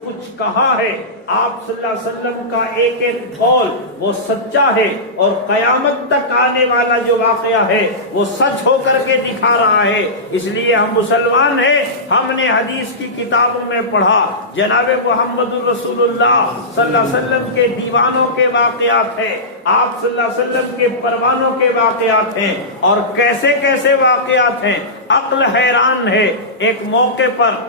کچھ کہا ہے آپ صلی اللہ علیہ وسلم کا ایک ایک قول وہ سچا ہے، اور قیامت تک آنے والا جو واقعہ ہے وہ سچ ہو کر کے دکھا رہا ہے۔ اس لیے ہم مسلمان ہیں، ہم نے حدیث کی کتابوں میں پڑھا جناب محمد الرسول اللہ صلی اللہ علیہ وسلم کے دیوانوں کے واقعات ہیں، آپ صلی اللہ علیہ وسلم کے پروانوں کے واقعات ہیں، اور کیسے کیسے واقعات ہیں، عقل حیران ہے۔ ایک موقع پر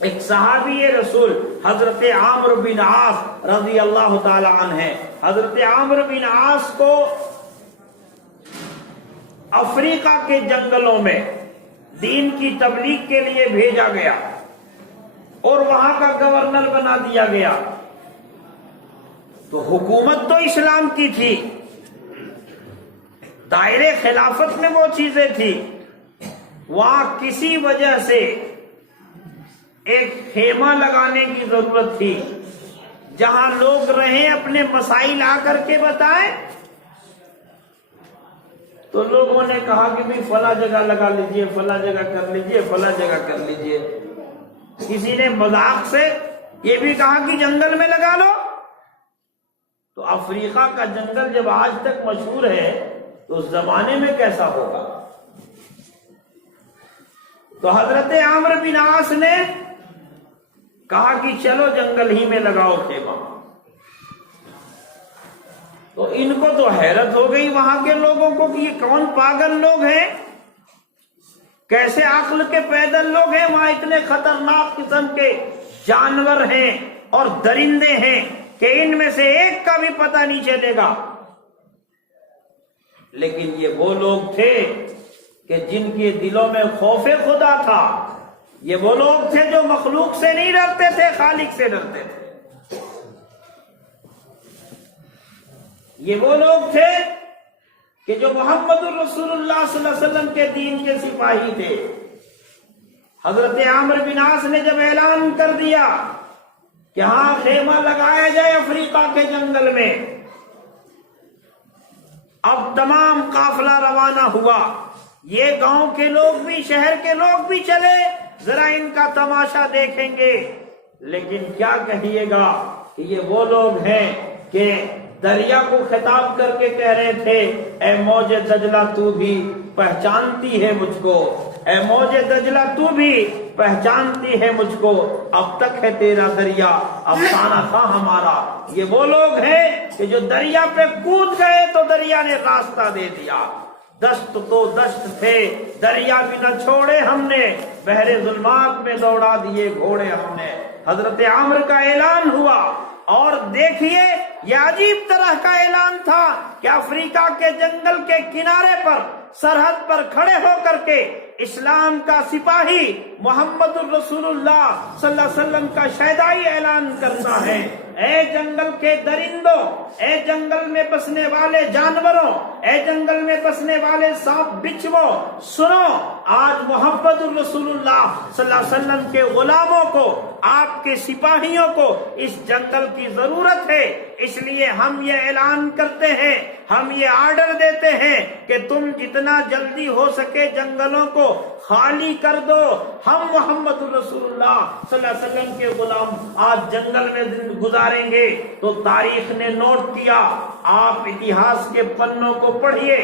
ایک صحابی رسول حضرت عامر بن عاص رضی اللہ تعالی عنہ ہے، حضرت عامر بن عاص کو افریقہ کے جنگلوں میں دین کی تبلیغ کے لیے بھیجا گیا اور وہاں کا گورنر بنا دیا گیا۔ تو حکومت تو اسلام کی تھی، دائرے خلافت میں وہ چیزیں تھی، وہاں کسی وجہ سے ایک خیمہ لگانے کی ضرورت تھی جہاں لوگ رہیں، اپنے مسائل آ کر کے بتائیں۔ تو لوگوں نے کہا کہ بھی فلاں جگہ لگا لیجئے، فلاں جگہ کر لیجئے، فلاں جگہ کر لیجئے۔ کسی نے مذاق سے یہ بھی کہا کہ جنگل میں لگا لو۔ تو افریقہ کا جنگل جب آج تک مشہور ہے تو اس زمانے میں کیسا ہوگا؟ تو حضرت عامر بن عاص نے کہا کہ چلو جنگل ہی میں لگاؤ خیمہ۔ تو ان کو تو حیرت ہو گئی وہاں کے لوگوں کو کہ یہ کون پاگل لوگ ہیں، کیسے عقل کے پیدل لوگ ہیں، وہاں اتنے خطرناک قسم کے جانور ہیں اور درندے ہیں کہ ان میں سے ایک کا بھی پتہ نہیں چلے گا۔ لیکن یہ وہ لوگ تھے کہ جن کے دلوں میں خوف خدا تھا، یہ وہ لوگ تھے جو مخلوق سے نہیں ڈرتے تھے، خالق سے ڈرتے تھے۔ یہ وہ لوگ تھے کہ جو محمد الرسول اللہ صلی اللہ علیہ وسلم کے دین کے سپاہی تھے۔ حضرت عامر بن عاص نے جب اعلان کر دیا کہ ہاں خیمہ لگایا جائے افریقہ کے جنگل میں، اب تمام قافلہ روانہ ہوا۔ یہ گاؤں کے لوگ بھی، شہر کے لوگ بھی چلے، ذرا ان کا تماشا دیکھیں گے۔ لیکن کیا کہیے گا کہ یہ وہ لوگ ہیں کہ دریا کو خطاب کر کے کہہ رہے تھے، اے موج دجلہ تو بھی پہچانتی ہے مجھ کو، اے موج دجلہ تو بھی پہچانتی ہے مجھ کو، اب تک ہے تیرا دریا افسانہ تھا ہمارا۔ یہ وہ لوگ ہیں کہ جو دریا پہ کود گئے تو دریا نے راستہ دے دیا۔ دشت تو دشت تھے، دریا بھی نہ چھوڑے ہم نے، بحر ظلمات میں دوڑا دیے گھوڑے ہم نے۔ حضرت عامر کا اعلان ہوا، اور دیکھیے یہ عجیب طرح کا اعلان تھا کہ افریقہ کے جنگل کے کنارے پر، سرحد پر کھڑے ہو کر کے اسلام کا سپاہی محمد الرسول اللہ صلی اللہ علیہ وسلم کا شیدائی اعلان کرتا ہے، اے جنگل کے درندوں، اے جنگل میں بسنے والے جانوروں، اے جنگل میں بسنے والے سانپ بچھووں، سنو، آج محمد الرسول اللہ صلی اللہ علیہ وسلم کے غلاموں کو، آپ کے سپاہیوں کو اس جنگل کی ضرورت ہے۔ اس لیے ہم یہ اعلان کرتے ہیں، ہم یہ آرڈر دیتے ہیں کہ تم جتنا جلدی ہو سکے جنگلوں کو خالی کر دو۔ ہم محمد الرسول اللہ صلی اللہ علیہ وسلم کے غلام آج جنگل میں گزاریں گے۔ تو تاریخ نے نوٹ کیا، آپ اتہاس کے پنوں کو پڑھیے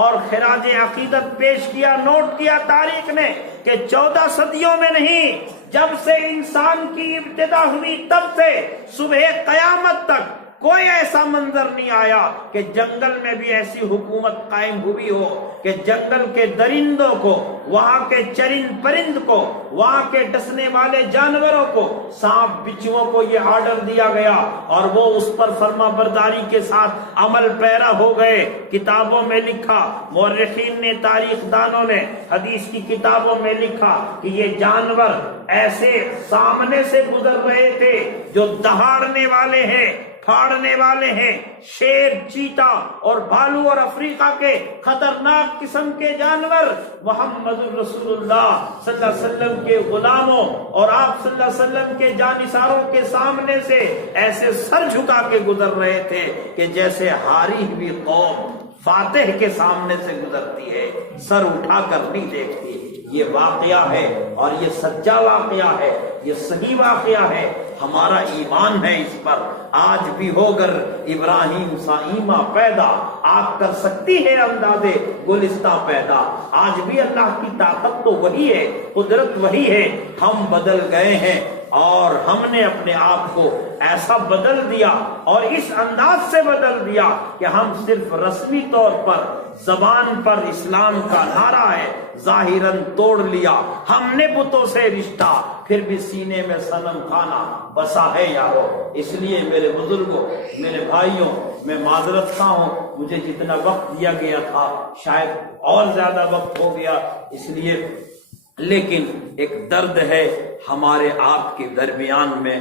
اور خراج عقیدت پیش کیا، نوٹ کیا تاریخ نے کہ 14 صدیوں میں نہیں، جب سے انسان کی ابتدا ہوئی تب سے صبح قیامت تک کوئی ایسا منظر نہیں آیا کہ جنگل میں بھی ایسی حکومت قائم ہوئی ہو کہ جنگل کے درندوں کو، وہاں کے چرند پرند کو، وہاں کے ڈسنے والے جانوروں کو، سانپ بچھوؤں کو یہ آرڈر دیا گیا اور وہ اس پر فرما برداری کے ساتھ عمل پیرا ہو گئے۔ کتابوں میں لکھا، مورخین نے، تاریخ دانوں نے حدیث کی کتابوں میں لکھا کہ یہ جانور ایسے سامنے سے گزر رہے تھے جو دہاڑنے والے ہیں، پھاڑنے والے ہیں، شیر، چیتا اور بھالو اور افریقہ کے خطرناک قسم کے جانور محمد الرسول اللہ صلی اللہ علیہ وسلم کے غلاموں اور آپ صلی اللہ علیہ وسلم کے جانثاروں کے سامنے سے ایسے سر جھکا کے گزر رہے تھے کہ جیسے ہاری ہوئی قوم فاتح کے سامنے سے گزرتی ہے، سر اٹھا کر نہیں دیکھتی۔ یہ واقعہ ہے اور یہ سچا واقعہ ہے، یہ صحیح واقعہ ہے، ہمارا ایمان ہے اس پر۔ آج بھی ہوگر ابراہیم سا ایماں پیدا، آپ کر سکتی ہے اندازے گلستہ پیدا۔ آج بھی اللہ کی طاقت تو وہی ہے، قدرت وہی ہے، ہم بدل گئے ہیں اور ہم نے اپنے آپ کو ایسا بدل دیا اور اس انداز سے بدل دیا کہ ہم صرف رسمی طور پر زبان پر اسلام کا نعرہ ہے ظاہراً توڑ لیا، ہم نے بتوں سے رشتہ، پھر بھی سینے میں صنم خانہ بسا ہے یارو۔ اس لیے میرے بزرگوں، میرے بھائیوں، میں معذرت خواہ ہوں، مجھے جتنا وقت دیا گیا تھا شاید اور زیادہ وقت ہو گیا، اس لیے، لیکن ایک درد ہے ہمارے آپ کے درمیان میں،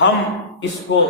ہم اس کو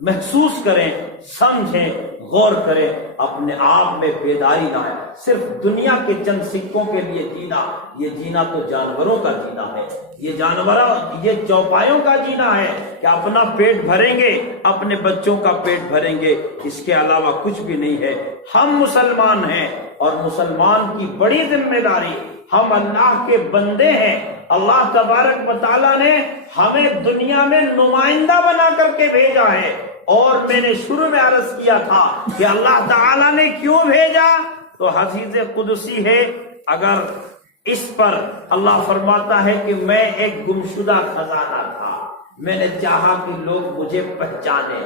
محسوس کریں، سمجھیں، غور کریں، اپنے آپ میں بیداری لائیں۔ صرف دنیا کے چند سکوں کے لیے جینا، یہ جینا تو جانوروں کا جینا ہے، یہ چوپایوں کا جینا ہے کہ اپنا پیٹ بھریں گے، اپنے بچوں کا پیٹ بھریں گے، اس کے علاوہ کچھ بھی نہیں ہے۔ ہم مسلمان ہیں اور مسلمان کی بڑی ذمہ داری، ہم اللہ کے بندے ہیں، اللہ تبارک و تعالیٰ نے ہمیں دنیا میں نمائندہ بنا کر کے بھیجا ہے۔ اور میں نے شروع میں عرض کیا تھا کہ اللہ تعالیٰ نے کیوں بھیجا، تو حدیث قدسی ہے، اگر اس پر اللہ فرماتا ہے کہ میں ایک گمشدہ خزانہ تھا، میں نے چاہا کہ لوگ مجھے پہچانے،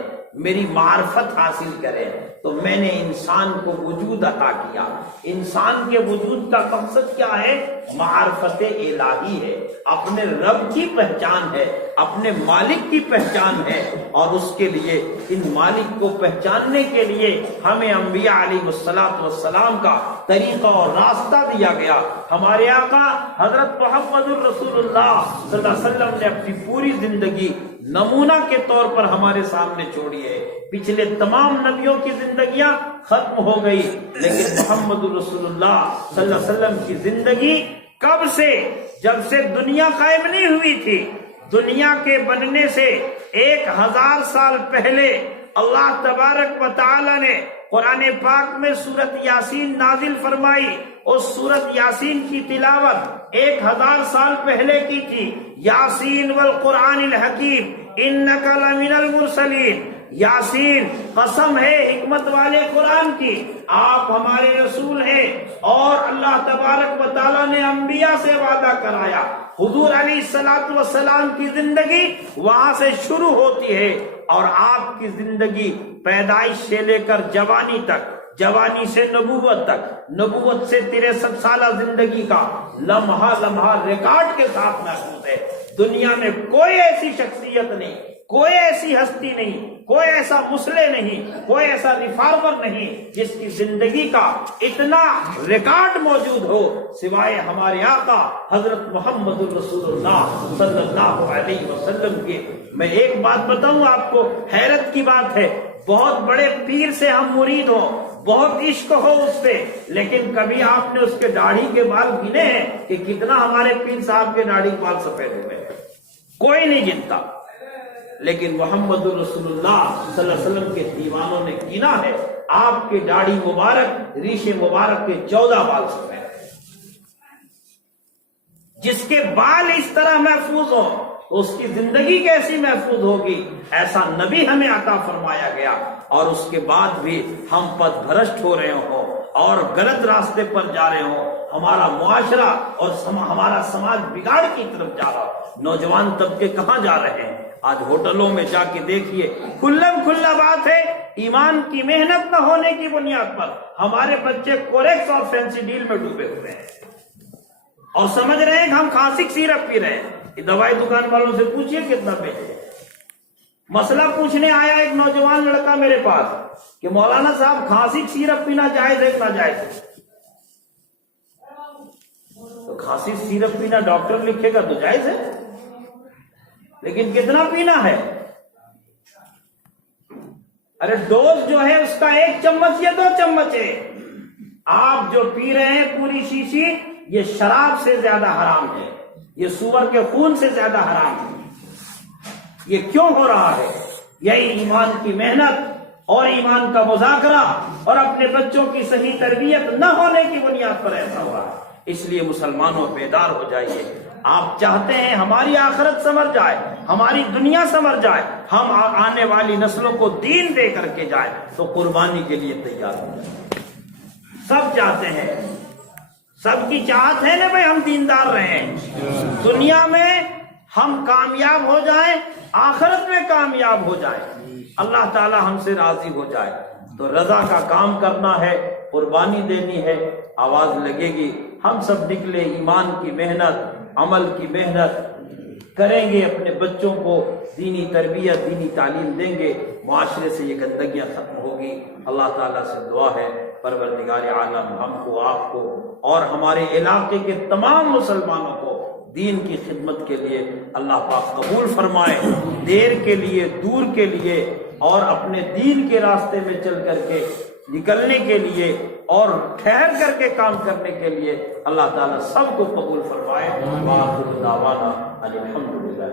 میری معرفت حاصل کریں، تو میں نے انسان کو وجود عطا کیا۔ انسان کے وجود کا مقصد کیا ہے؟ معرفت الہی ہے، اپنے رب کی پہچان ہے، اپنے مالک کی پہچان ہے، اور اس کے لیے ان مالک کو پہچاننے کے لیے ہمیں انبیاء علیہ السلام کا طریقہ اور راستہ دیا گیا۔ ہمارے آقا حضرت محمد الرسول اللہ صلی اللہ علیہ وسلم نے اپنی پوری زندگی نمونہ کے طور پر ہمارے سامنے چھوڑی ہے۔ پچھلے تمام نبیوں کی زندگیاں ختم ہو گئی، لیکن محمد الرسول اللہ صلی اللہ علیہ وسلم کی زندگی کب سے؟ جب سے دنیا قائم نہیں ہوئی تھی، دنیا کے بننے سے 1000 سال پہلے اللہ تبارک و تعالی نے قرآن پاک میں سورت یاسین نازل فرمائی۔ اس سورت یاسین کی تلاوت 1000 سال پہلے کی تھی۔ یاسین والقرآن الحکیم انک لمن المرسلین، یاسین قسم ہے حکمت والے قرآن کی، آپ ہمارے رسول ہیں، اور اللہ تبارک و تعالیٰ نے انبیاء سے وعدہ کرایا۔ حضور علیہ السلام کی زندگی وہاں سے شروع ہوتی ہے، اور آپ کی زندگی پیدائش سے لے کر جوانی تک، جوانی سے نبوت تک، نبوت سے 63 سالہ زندگی کا لمحہ لمحہ ریکارڈ کے ساتھ محفوظ ہے۔ دنیا میں کوئی ایسی شخصیت نہیں، کوئی ایسی ہستی نہیں، کوئی ایسا مسلح نہیں، کوئی ایسا ریفارمر نہیں جس کی زندگی کا اتنا ریکارڈ موجود ہو سوائے ہمارے آقا حضرت محمد الرسول اللہ صلی اللہ علیہ وسلم کے۔ میں ایک بات بتاؤں آپ کو، حیرت کی بات ہے، بہت بڑے پیر سے ہم مرید ہوں، بہت عشق ہو اس سے، لیکن کبھی آپ نے اس کے داڑھی کے بال گنے ہیں کہ کتنا ہمارے پیر صاحب کے داڑھی کے بال سفید ہوئے ہیں؟ کوئی نہیں گنتا۔ لیکن محمد الرسول اللہ صلی اللہ علیہ وسلم کے دیوانوں نے گنا ہے، آپ کے داڑھی مبارک، ریش مبارک کے 14 بال سفید ہیں۔ جس کے بال اس طرح محفوظ ہوں تو اس کی زندگی کیسی محفوظ ہوگی؟ ایسا نبی ہمیں عطا فرمایا گیا، اور اس کے بعد بھی ہم پد بھرشٹ ہو رہے ہوں اور غلط راستے پر جا رہے ہوں، ہمارا معاشرہ اور ہمارا سماج بگاڑ کی طرف جا رہا ہو۔ نوجوان طبقے کہاں جا رہے ہیں؟ آج ہوٹلوں میں جا کے دیکھیے، کھلم کھلا بات ہے، ایمان کی محنت نہ ہونے کی بنیاد پر ہمارے بچے کوریکس اور فینسی ڈیل میں ڈوبے ہوئے ہیں، اور سمجھ رہے ہیں کہ ہم کھانسی کا سیرپ پی رہے ہیں۔ دوائی دکان والوں سے پوچھئے کتنا بیچے۔ مسئلہ پوچھنے آیا ایک نوجوان لڑکا میرے پاس کہ مولانا صاحب کھانسی کا سیرپ پینا جائز ہے کہ ناجائز ہے؟ تو کھانسی سیرپ پینا ڈاکٹر لکھے گا تو جائز ہے، لیکن کتنا پینا ہے؟ ارے ڈوز جو ہے اس کا 1 چمچ یا 2 چمچ ہے۔ آپ جو پی رہے ہیں پوری شیشی، یہ شراب سے زیادہ حرام ہے، یہ سور کے خون سے زیادہ حرام ہے۔ یہ کیوں ہو رہا ہے؟ یہی ایمان کی محنت اور ایمان کا مذاکرہ اور اپنے بچوں کی صحیح تربیت نہ ہونے کی بنیاد پر ایسا ہوا ہے۔ اس لیے مسلمانوں بیدار ہو جائیے. آپ چاہتے ہیں ہماری آخرت سنور جائے، ہماری دنیا سنور جائے، ہم آنے والی نسلوں کو دین دے کر کے جائے، تو قربانی کے لیے تیار ہو جائے. سب چاہتے ہیں، سب کی چاہت ہے نا بھائی ہم دیندار رہیں، دنیا میں ہم کامیاب ہو جائیں، آخرت میں کامیاب ہو جائیں، اللہ تعالی ہم سے راضی ہو جائے. تو رضا کا کام کرنا ہے، قربانی دینی ہے، آواز لگے گی، ہم سب نکلے، ایمان کی محنت، عمل کی محنت کریں گے، اپنے بچوں کو دینی تربیت، دینی تعلیم دیں گے، معاشرے سے یہ گندگیاں ختم ہوگی. اللہ تعالیٰ سے دعا ہے پروردگار عالم ہم کو، آپ کو اور ہمارے علاقے کے تمام مسلمانوں کو دین کی خدمت کے لیے اللہ پاک قبول فرمائے. دیر کے لیے، دور کے لیے اور اپنے دین کے راستے میں چل کر کے نکلنے کے لیے اور ٹھہر کر کے کام کرنے کے لیے اللہ تعالیٰ سب کو قبول فرمائے. وآخر دعوانا الحمدللہ.